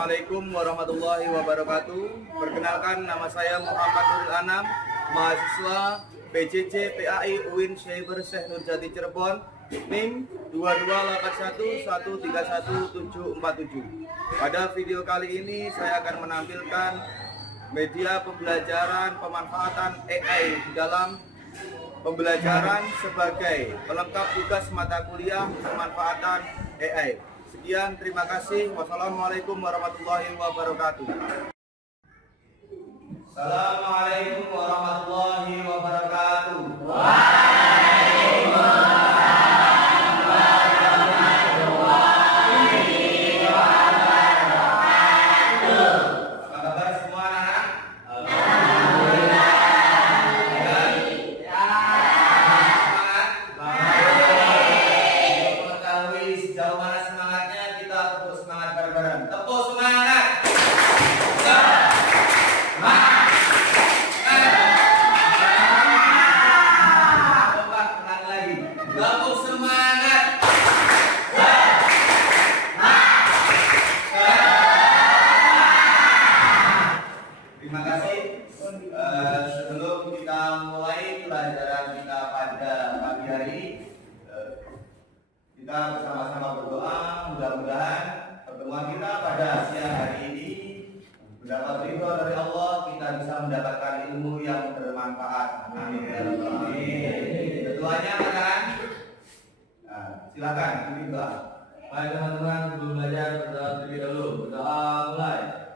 Assalamualaikum warahmatullahi wabarakatuh. Perkenalkan, nama saya Muhammad Nuril Anam, mahasiswa PJJ PAI UIN Cyber Syekh Nurjati Cirebon, NIM 221131747. Pada video kali ini saya akan menampilkan media pembelajaran pemanfaatan AI di dalam pembelajaran sebagai pelengkap tugas mata kuliah pemanfaatan AI. Sekian, terima kasih. Wassalamualaikum warahmatullahi wabarakatuh. Assalamualaikum warahmatullahi wabarakatuh. Terima kasih. Sebelum kita mulai pelajaran kita pada pagi hari, kita bersama-sama berdoa mudah-mudahan pertemuan kita pada siang hari ini mendapat ridho dari Allah, kita bisa mendapatkan ilmu yang bermanfaat. Amin. Ketuanya kan? Nah, silakan pilih doa. Baik teman-teman, sebelum belajar berdoa terlebih dahulu. Berdoa mulai.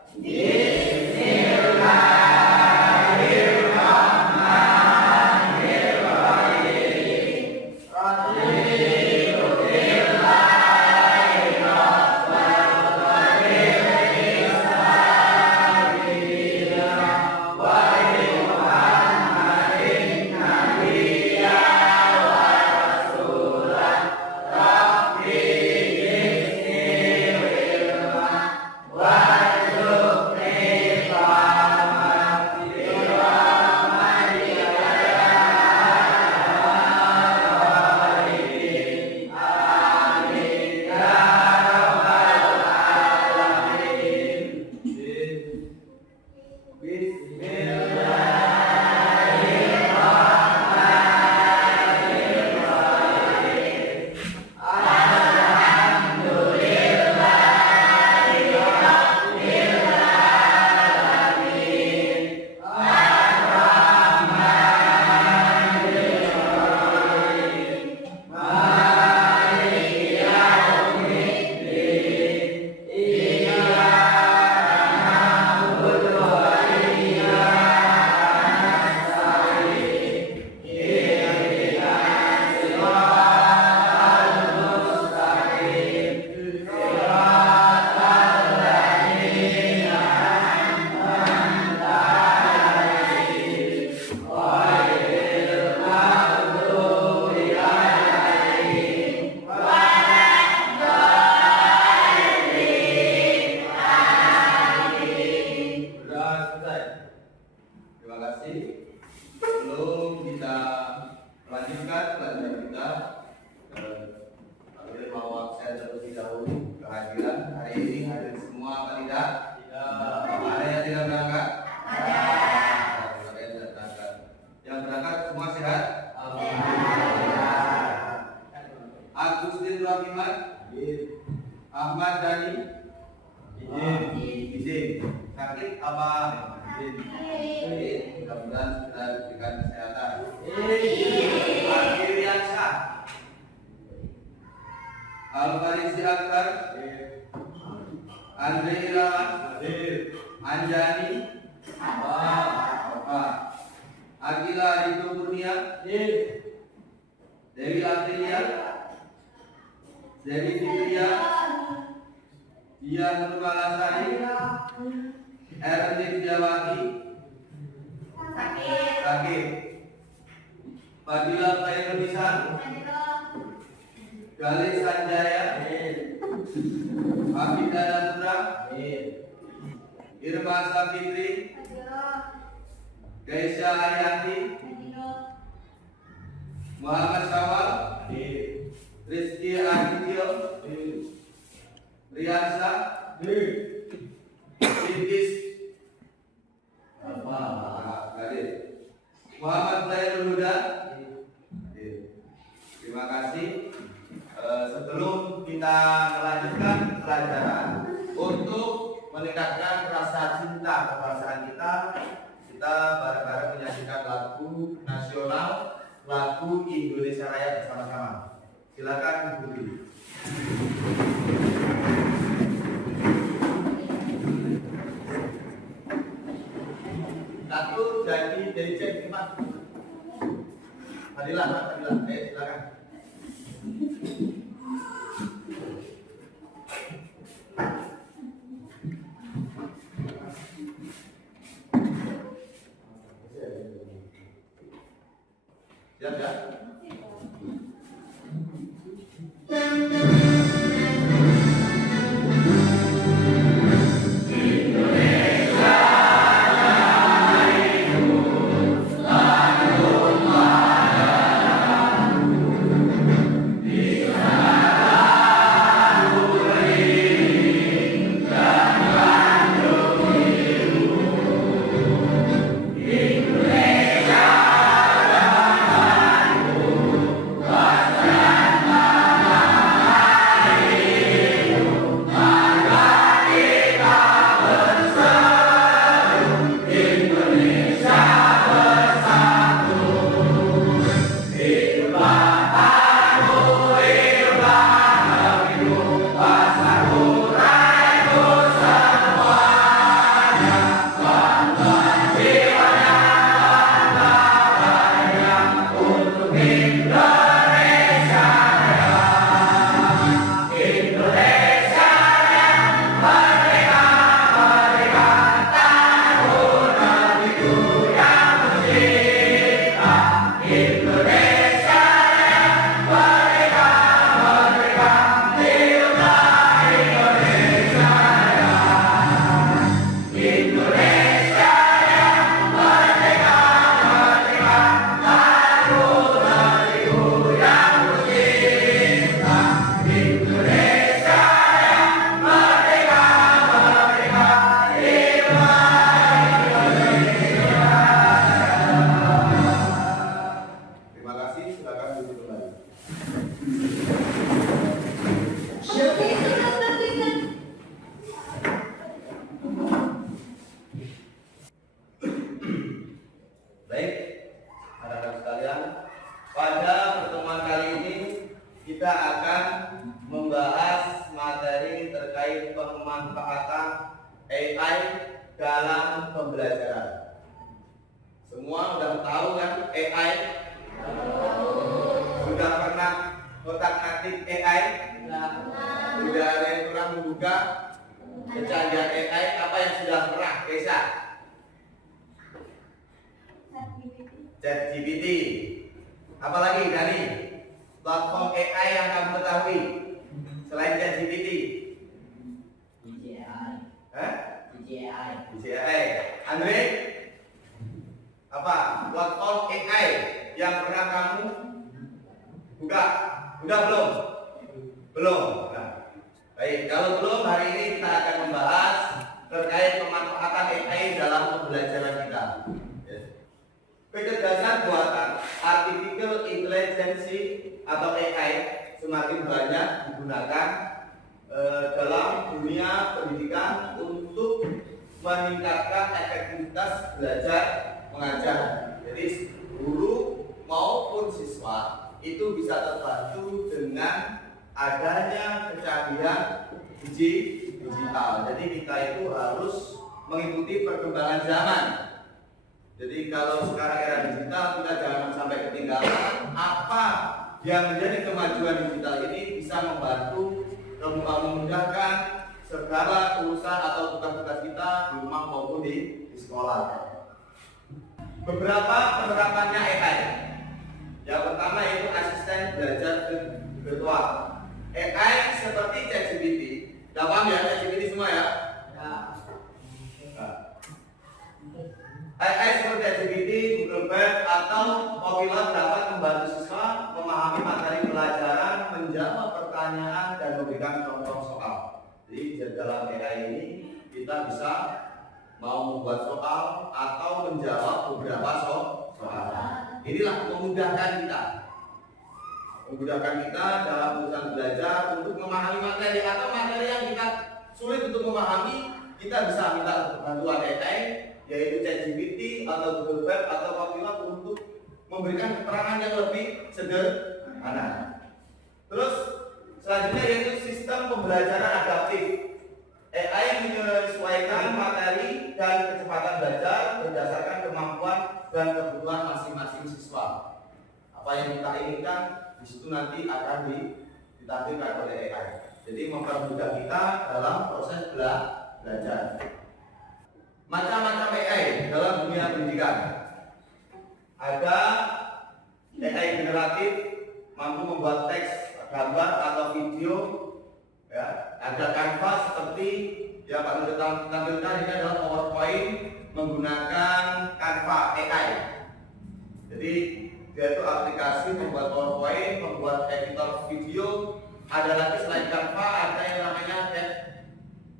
Sebelum kita lanjutkan pelajaran kita, Ambil mau saya terlebih dahulu kehadiran hari ini hadir semua apa tidak? Ada yang tidak berangkat? Ada yang tidak berangkat. Yang berangkat semua sehat? Agustin Rahiman, Ahmad Dhani, izin. Sakit apa? Mudah-mudahan sudah diberikan kesehatan. Al-Firyansah, Al-Farisi Akbar, Andre Irawan, Anjani, Akila Ridho Kurnia, Dewi Aprilia, Dewi Fitria, Dian Nurmalasari, Erni Diawati, Sakit, Fadila Khairunisan, Galis Sanjaya, Abidana Putra, Irma Sapitri, Gaisha Ariyanti, Muhammad Syawal, Rizky Adityo, Riansa, Terima kasih. Sebelum kita melanjutkan pelajaran, untuk meningkatkan rasa cinta kebangsaan kita, kita bareng-bareng menyanyikan lagu nasional, lagu Indonesia Raya bersama-sama. Silakan Bu Budi. Satu jadi cek Pak. Fadilah. Silakan. Siap ya? ChatGPT. Apalagi Dani? Platform AI yang kamu ketahui selain ChatGPT? DJI. Andre? Apa? Platform AI yang pernah kamu buka? Udah belum? Belum. Nah, baik, kalau belum, hari ini kita akan membahas terkait pemanfaatan AI dalam pembelajaran kita. Kecerdasan buatan artificial intelligence atau AI semakin banyak digunakan dalam dunia pendidikan untuk meningkatkan efektivitas belajar mengajar. Jadi guru maupun siswa itu bisa terbantu dengan adanya kecanggihan digital. Jadi kita itu harus mengikuti perkembangan zaman. Jadi kalau sekarang era digital, kita jangan sampai ketinggalan. Apa yang menjadi kemajuan digital ini bisa membantu memudahkan segala urusan atau tugas-tugas kita di rumah maupun di sekolah. Beberapa penerapannya AI. Yang pertama yaitu asisten belajar virtual. AI seperti ChatGPT. Gak paham ya ChatGPT semua ya? AI seperti ChatGPT, Google Bard, atau Copilot dapat membantu siswa memahami materi pelajaran, menjawab pertanyaan, dan memberikan contoh soal. Jadi dalam AI ini kita bisa mau membuat soal atau menjawab beberapa soal. Inilah memudahkan kita. memudahkan kita dalam urusan belajar untuk memahami materi atau materi yang kita sulit untuk memahami, kita bisa minta bantuan AI, yaitu ChatGPT atau Google Bard atau Copilot untuk memberikan keterangan yang lebih sederhana. Terus selanjutnya yaitu sistem pembelajaran adaptif. AI menyesuaikan materi dan kecepatan belajar berdasarkan kemampuan dan kebutuhan masing-masing siswa. Apa yang kita inginkan di situ nanti akan ditampilkan oleh AI. Jadi mempermudah kita dalam proses belajar. Macam-macam AI dalam dunia pendidikan. Ada AI generatif, mampu membuat teks, gambar atau video. Ya, ada Canva seperti yang Pak Nur tampilkan ini adalah PowerPoint menggunakan Canva AI. Jadi dia itu aplikasi membuat PowerPoint, membuat editor video. Ada lagi selain Canva ada yang namanya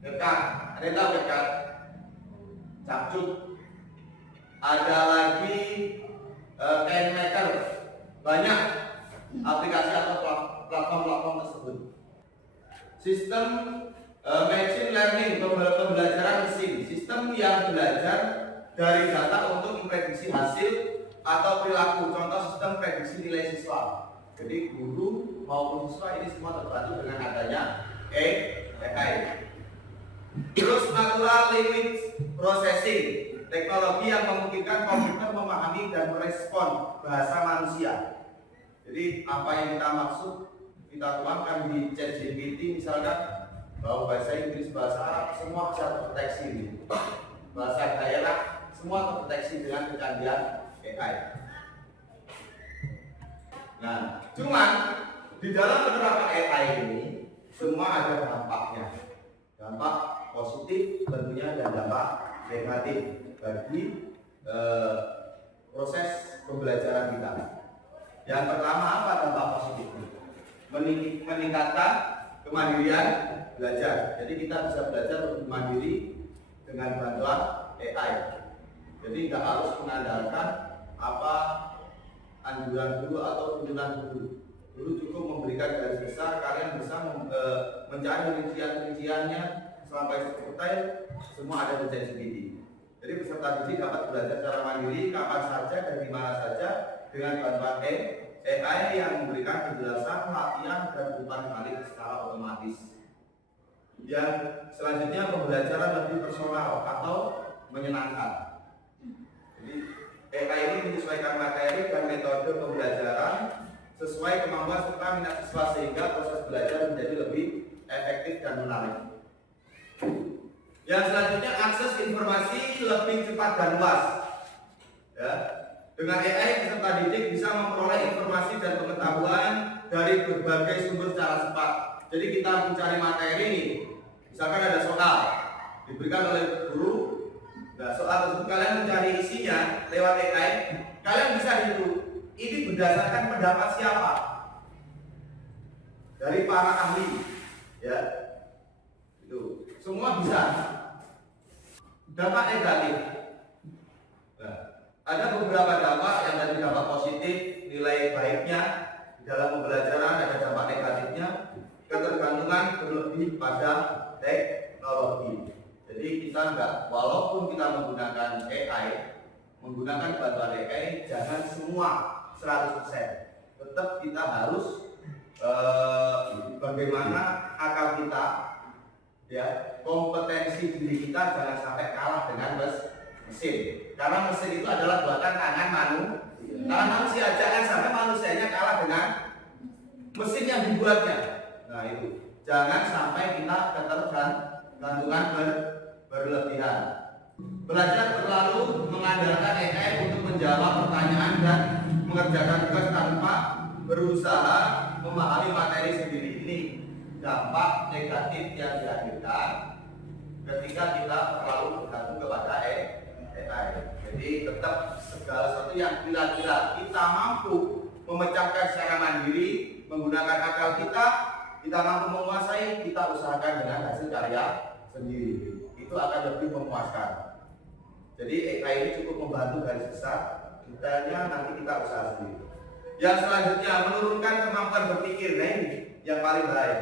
CapCut. Ada yang tahu CapCut? Capcut. Ada lagi KineMaker. Banyak aplikasi atau platform tersebut. Sistem machine learning, pembelajaran mesin, sistem yang belajar dari data untuk memprediksi hasil atau perilaku. Contoh sistem prediksi nilai siswa. Jadi guru maupun siswa ini semua terbantu dengan adanya AI. Terus natural language processing, teknologi yang memungkinkan komputer memahami dan merespon bahasa manusia. Jadi apa yang kita maksud kita tuangkan di ChatGPT misalkan bahwa bahasa Inggris, bahasa Arab semua bisa terdeteksi, bahasa daerah semua terdeteksi dengan kecanggihan AI. Nah, cuman di dalam penerapan AI ini semua ada dampaknya, dampak positif tentunya dan dampak negatif bagi proses pembelajaran kita. Yang pertama apa dampak positifnya? Meningkatkan kemandirian belajar. Jadi kita bisa belajar lebih mandiri dengan bantuan AI. Jadi nggak harus mengandalkan apa anjuran guru atau tuntunan guru. Guru cukup memberikan garis besar, kalian bisa mencari rincian-rinciannya sampai detail, semua ada di ChatGPT. Jadi peserta didik dapat belajar secara mandiri kapan saja dan di mana saja dengan bantuan AI yang memberikan penjelasan, latihan, dan umpan balik secara otomatis. Yang selanjutnya pembelajaran lebih personal atau menyenangkan. Jadi AI ini menyesuaikan materi dan metode pembelajaran sesuai kemampuan serta minat siswa sehingga proses belajar menjadi lebih efektif dan menarik. Yang selanjutnya akses informasi lebih cepat dan luas. Ya. Dengan AI peserta didik bisa memperoleh informasi dan pengetahuan dari berbagai sumber secara cepat. Jadi kita mencari materi ini, misalkan ada soal diberikan oleh guru. Nah, soal tersebut kalian mencari isinya lewat AI, kalian bisa itu. Ini berdasarkan pendapat siapa? Dari para ahli, ya. Itu semua bisa. Dampak negatif. Nah, ada beberapa dampak yang tadi dampak positif, nilai baiknya dalam pembelajaran, ada dampak negatifnya, ketergantungan berlebih pada teknologi. Jadi kita enggak, walaupun kita menggunakan AI, menggunakan bantuan AI, jangan semua 100%. Tetap kita harus bagaimana akal kita, ya, kompetensi diri kita jangan sampai kalah dengan mesin. Karena mesin itu adalah buatan tangan manusia. Jangan sampai manusianya kalah dengan mesin yang dibuatnya. Nah itu, jangan sampai kita ketergantungan berlebihan. Belajar terlalu mengandalkan AI untuk menjawab pertanyaan dan mengerjakan tugas tanpa berusaha memahami materi sendiri. Ini dampak negatif yang dihadirkan ketika kita terlalu bergantung kepada AI. Jadi tetap segala sesuatu yang kira-kira kita mampu memecahkan secara mandiri menggunakan akal kita mampu menguasai, kita usahakan dengan hasil karya sendiri. Itu akan lebih memuaskan. Jadi AI ini cukup membantu garis besar, detailnya nanti kita usaha sendiri. Yang selanjutnya menurunkan kemampuan berpikir. Nah ini yang paling bahaya.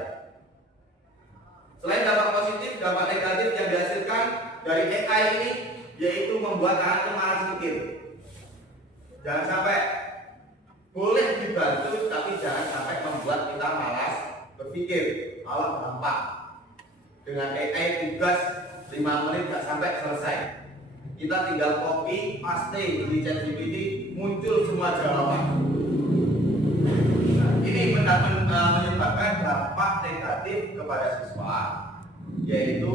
Selain dampak positif, dampak negatif yang dihasilkan dari AI ini yaitu membuat anak itu malas pikir. Jangan sampai, boleh dibantu tapi jangan sampai membuat kita malas berpikir. Malah gampang. Dengan AI tugas 5 menit gak sampai selesai. Kita tinggal copy, paste di ChatGPT, muncul semua jawaban. Nah, ini menyebabkan dampak negatif kepada siswa, yaitu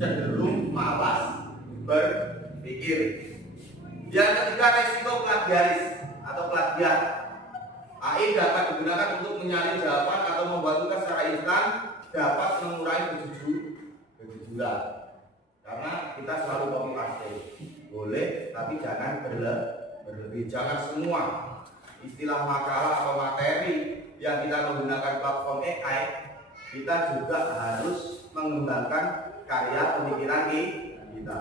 cenderung malas berpikir. Yang ketiga, resiko plagiaris atau plagiat. AI dapat digunakan untuk menyalin jawaban atau membuat tugas secara instan, dapat mengurangi kejujuran. Karena kita selalu copy paste. Boleh, tapi jangan berlebih. Jangan semua istilah makalah atau materi yang kita menggunakan platform AI, kita juga harus mengembangkan karya pemikiran kita.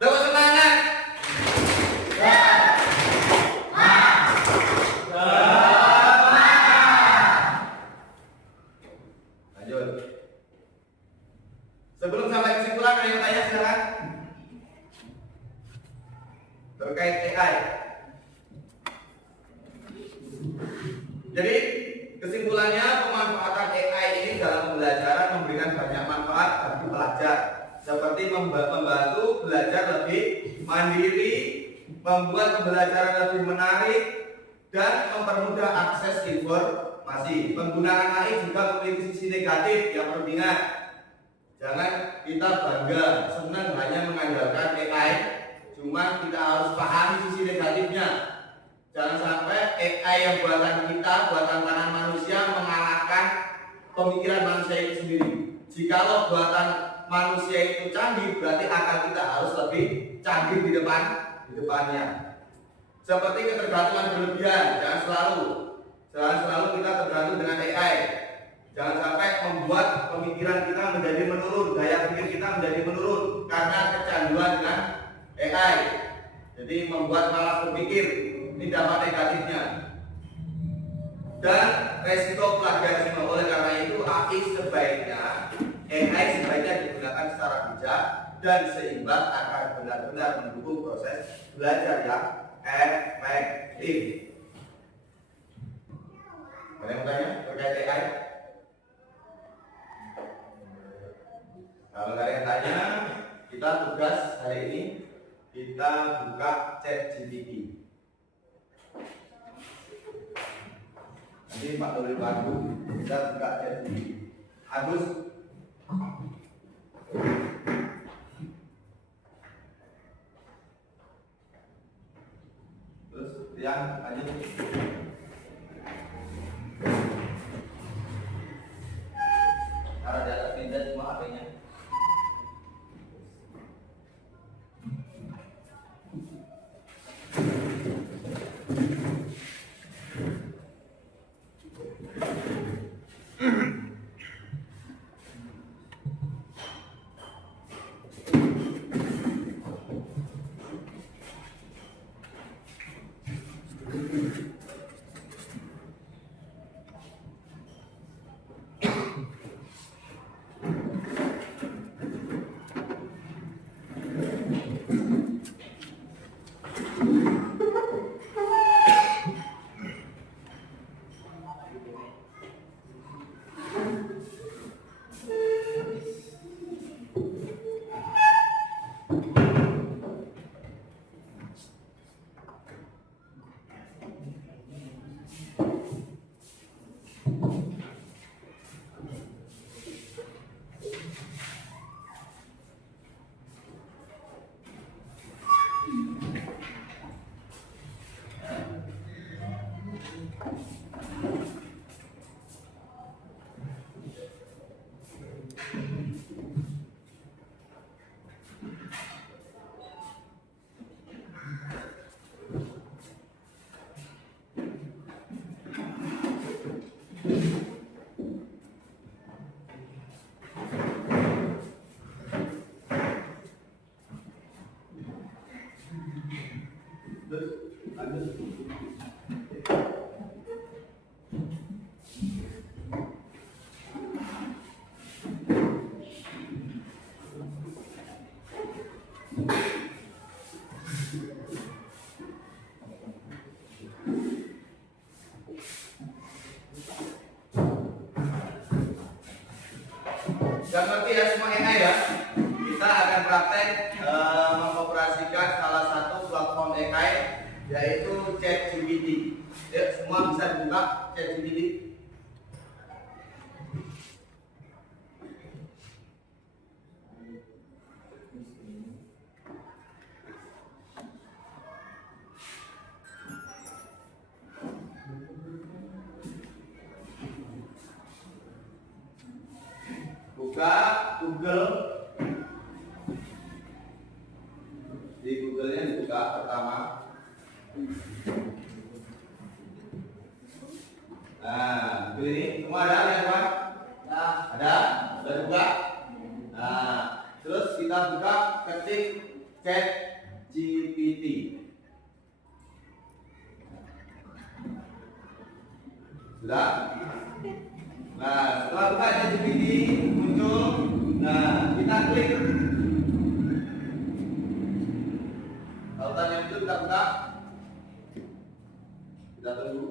Tepuk semangat. Lanjut. Sebelum sampai kesimpulan, ada yang tanya silakan. Terkait AI. Jadi kesimpulannya, pemanfaatan AI ini dalam pembelajaran memberikan banyak manfaat bagi pelajar, seperti membantu belajar lebih mandiri, membuat pembelajaran lebih menarik, dan mempermudah akses informasi. Penggunaan AI juga memiliki sisi negatif yang perlu diingat. Jangan kita bangga, senang hanya mengandalkan AI, cuma kita harus pahami sisi negatifnya. Jangan sampai AI yang buatan kita, buatan tangan manusia mengalahkan pemikiran manusia itu sendiri. Jikalau buatan manusia itu canggih, berarti akal kita harus lebih canggih di depannya. Seperti ketergantungan berlebihan, jangan selalu kita tergantung dengan AI. Jangan sampai membuat pemikiran kita menjadi menurun, daya pikir kita menjadi menurun karena kecanduan dengan AI. Jadi membuat malas berpikir. Ini dampak negatifnya. Dan resiko plagiarisme. Oleh karena itu AI sebaiknya digunakan secara bijak dan seimbang agar benar-benar mendukung proses belajar yang efektif. Ada yang bertanya terkait AI? Kalau ada yang tanya, kita tugas hari ini kita buka ChatGPT. Nanti Pak Nuril Pandu kita buka ChatGPT. Agus. Terus yang lanjut. Cara di atas pindah semua HP-nya. Sudah ngerti ya semua AI ya? Kita akan praktek mengoperasikan salah satu platform AI yaitu ChatGPT. Ya, semua bisa dibuka ChatGPT. Buka Google. Di Google-nya dibuka pertama. Nah, Google ini semua ada lihat Pak? Nah, ada? Sudah dibuka? Nah, terus kita buka ketik ChatGPT. Sudah? Nah, setelah buka ChatGPT muncul. Nah, kita klik. Tautan yang itu kita buka. Kita tunggu.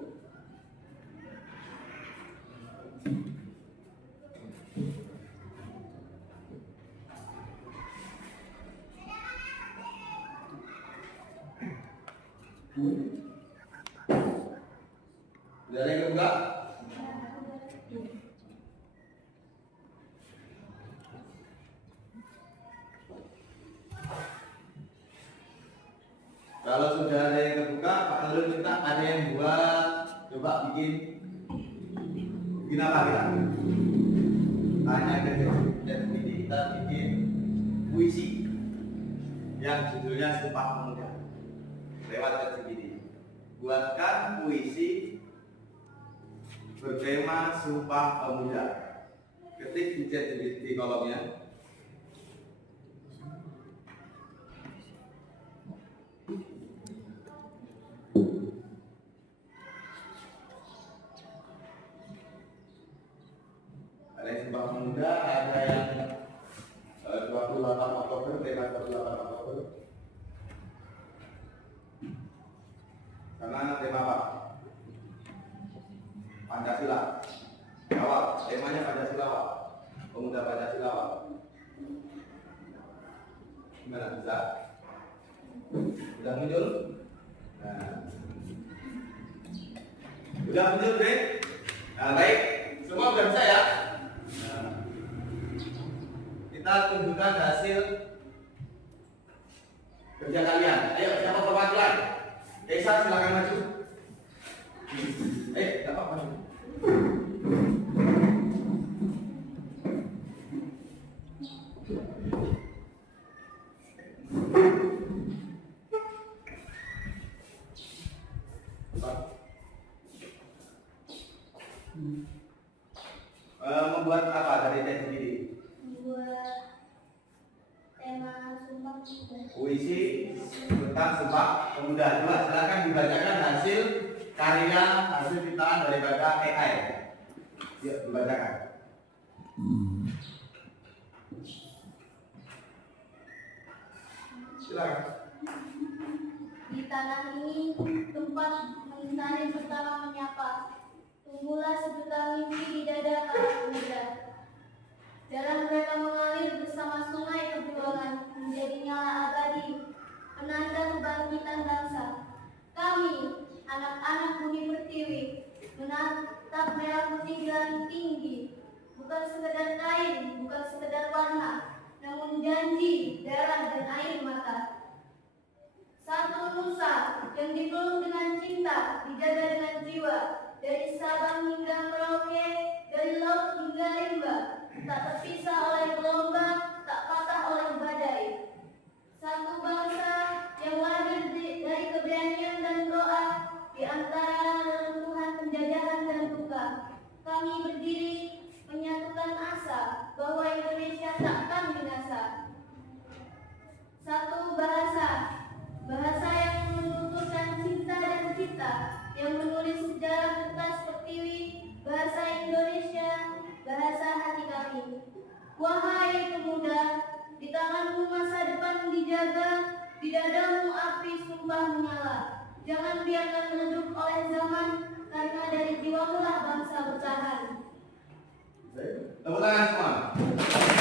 Sudah ada yang kebuka? Kalau sudah ada yang terbuka, Pak Nurul minta ada yang buat coba bikin apa kita? Tanya ke ChatGPT, kita bikin puisi yang judulnya Sumpah Pemuda lewat ChatGPT. Buatkan puisi bertema Sumpah Pemuda. Ketik di ChatGPT kolomnya. Ada yang Sumpah Pemuda, ada yang 28 Oktober, tema 28 Oktober. Karena tema apa? Pancasila. Awal, temanya Pancasila awal. Pemuda Pancasila awal. Gimana bisa? Sudah muncul? Nah. Sudah muncul, Dek? Nah, baik. Semua sudah bisa ya? Nah. Kita tunjukkan hasil kerja kalian. Ayo, siapa perwakilan? Esa, silakan maju. Dapat maju. Membuat apa dari tes sendiri? Membuat tema Sumpah Pemuda. Puisi tentang Sumpah Pemuda. Coba silakan dibacakan hasil karya, hasil ciptaan daripada AI. Yuk dibacakan. Silakan. Di tanah ini tempat mentari pertama menyapa. Tumbuhlah sejuta mimpi di dada para pemuda. Darah mereka mengalir bersama sungai perjuangan menjadi nyala abadi, penanda kebangkitan bangsa. Kami, anak-anak bumi pertiwi, menatap merah putih di langit tinggi. Bukan sekedar kain, bukan sekedar warna, namun janji, darah dan air mata. Satu nusa yang dipeluk dengan cinta, dijaga dengan jiwa. Dari Sabang hingga Merauke, dari laut hingga rimba, tak terpisah oleh gelombang, tak patah oleh badai. Satu bangsa yang lahir dari keberanian dan doa di antara reruntuhan penjajahan dan duka. Kami berdiri menyatukan asa bahwa Indonesia takkan binasa. Satu bahasa, bahasa yang menuturkan cinta dan cita, yang menulis sejarah kertas pertiwi, bahasa Indonesia, bahasa hati kami. Wahai pemuda, di tanganmu masa depan dijaga, di dadamu api sumpah menyala. Jangan biarkan meredup oleh zaman, karena dari jiwamu lah bangsa bertahan. Tepuk tangan semua.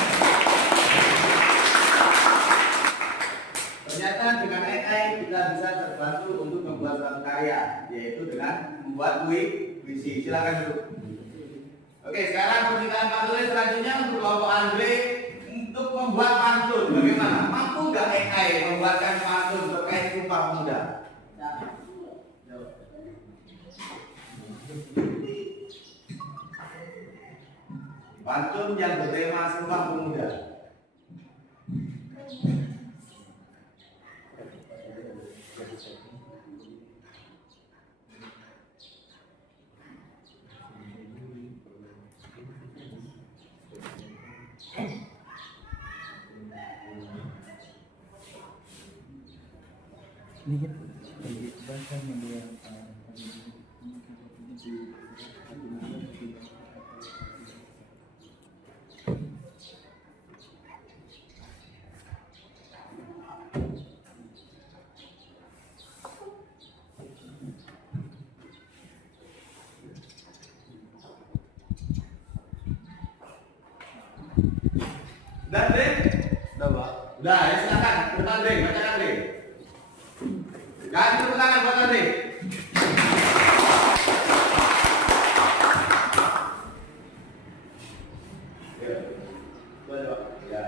membuat puisi. Silakan dulu. Oke, sekarang permintaan Pak Tulis selanjutnya untuk kelompok Andre untuk membuat pantun. Bagaimana? Mampu nggak AI membuatkan pantun terkait Sumpah Pemuda? Pantun yang bertema Sumpah Pemuda. Udah, Andre? Udah, Pak. Udah, ya silakan. Buat Andre, bacakan Andre. Kasih tepuk tangan buat Andre. Ya. Boleh, Pak. Ya.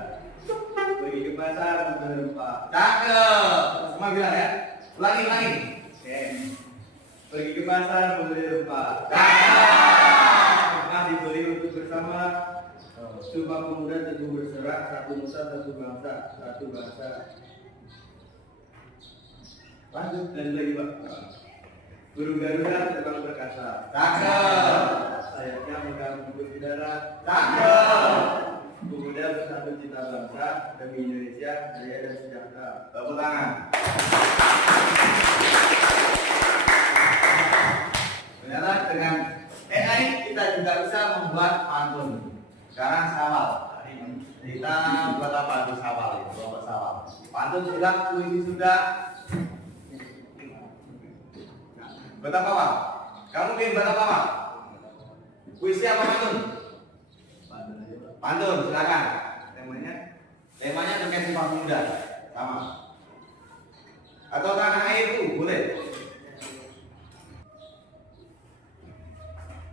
Pergi ke pasar, membeli Pak. Cakep. Semua bilang ya. Ulangi. Oke. Pergi ke pasar, membeli rempah. Cakep. Masih beli untuk bersama. Sumpah Pemuda teguh berserak, satu nusa, satu bangsa, satu bahasa. Lanjut dan lagi Pak. Burung Garuda terbang perkasa. Cakep. Sayapnya megang bungkus udara. Cakep. Pemuda bersatu cinta bangsa demi Indonesia jaya dan sejahtera. Tepuk tangan. Ternyata dengan AI kita juga bisa membuat pantun. Sekarang sawal. Kita buat apa itu sawal itu? Kelompok sawal. Pantun sudah, puisi sudah. Buat apa Pak? Kamu ingin buat apa Pak? Puisi apa pantun? Pantun, silakan. Temanya terkait Sumpah Pemuda. Sama. Atau tanah air itu boleh.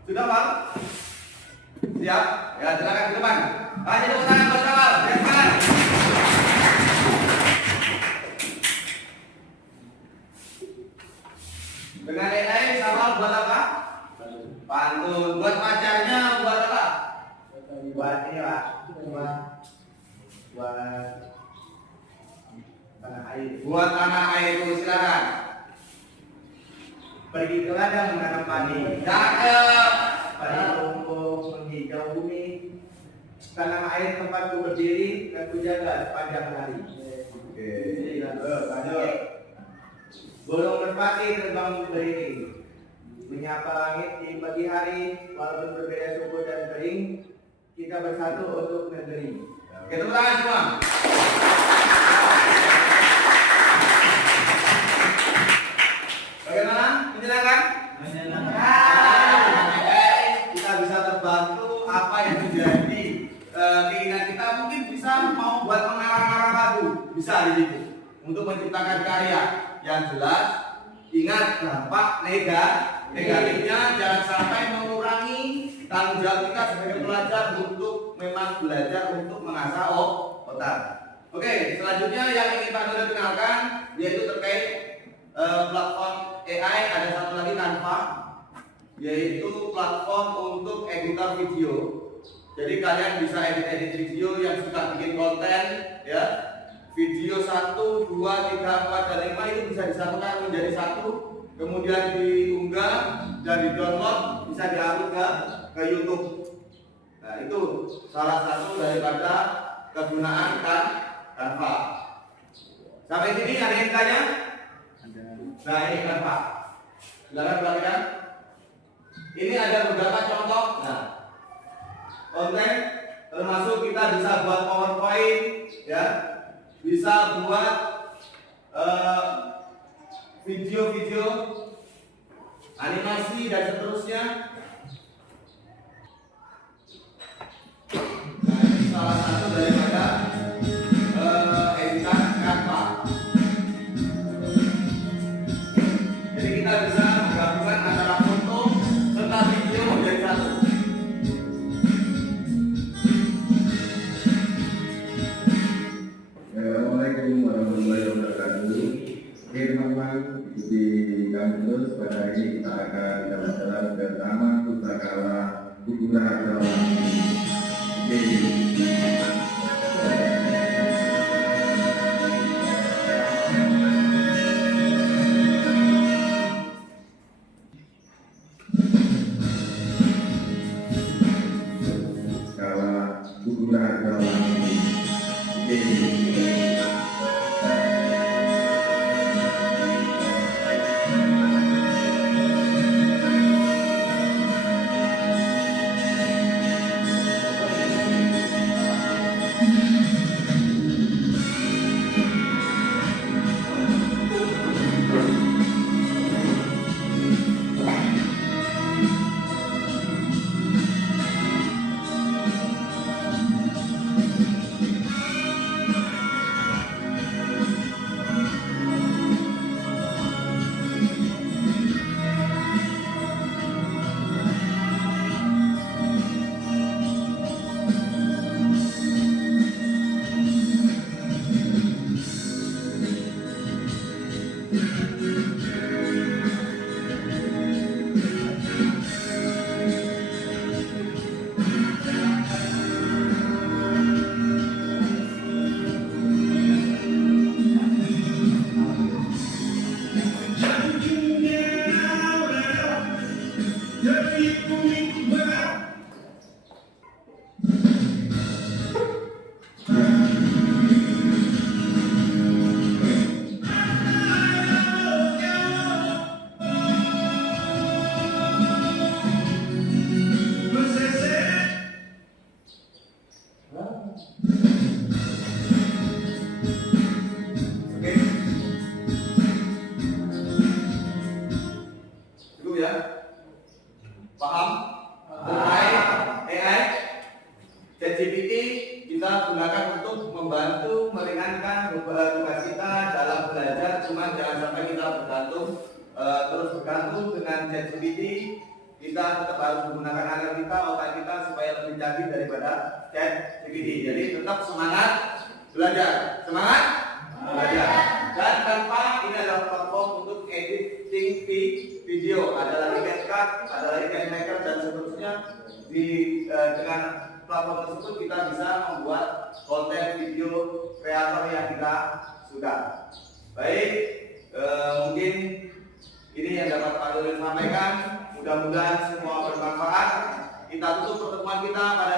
Sudah Pak? Siap? Ya silakan ke depan. Kasih tepuk tangan buat sawal. Silakan. Dengan AI sawal buat apa? Pantun. Buat pacarnya buat apa? Buat ini Pak. Buat tanah air. Buat tanah air itu silakan. Pergi ke ladang menanam padi. Cakep. Padi tumbuh menghijau bumi. Tanah air tempatku berdiri dan kujaga sepanjang hari. Oke. Lanjut. Burung merpati terbang beriring, menyapa langit di pagi hari, walaupun berbeda suku dan kering, kita bersatu untuk negeri. Oke, tepuk tangan semua. Bagaimana? Menyenangkan? Kita bisa terbantu apa yang menjadi keinginan kita. Mungkin bisa mau buat mengarang-arang lagu, bisa di situ untuk menciptakan karya yang jelas. Ingat dampak negatifnya, jangan sampai mengurangi tanggung jawab kita sebagai pelajar untuk memang belajar untuk mengasah otak. Oke, selanjutnya yang ingin Pak Nur kenalkan yaitu terkait platform AI. Ada satu lagi Canva, yaitu platform untuk editor video. Jadi kalian bisa edit video yang suka bikin konten, ya. Video 1, 2, 3, 4, dan 5 itu bisa disatukan menjadi satu, kemudian diunggah dan di-download, bisa di-upload ke YouTube. Nah, itu salah satu daripada kegunaan Canva. Sampai sini ada yang tanya? Nah, ini Canva. Silakan perhatikan. Ini ada beberapa contoh. Nah, konten termasuk kita bisa buat PowerPoint, ya. Bisa buat video-video, animasi dan seterusnya. Nah, ini salah satu daripada editan Canva. Jadi kita bisa menggabungkan antara foto Cukup ya? Paham? AI, ChatGPT kita gunakan untuk membantu meringankan tugas kita dalam belajar. Cuma jangan sampai kita terus bergantung dengan ChatGPT. Kita tetap harus menggunakan akal kita, otak kita supaya lebih canggih daripada ChatGPT. Jadi tetap semangat belajar, semangat belajar. Dan tanpa ini adalah platform untuk editing video, ada lagi CapCut, ada lagi CapMaker dan seterusnya. Dengan platform tersebut kita bisa membuat konten video kreator yang kita suka. Baik, mungkin ini yang dapat Pak Nuril sampaikan. Mudah-mudahan semua bermanfaat. Kita tutup pertemuan kita pada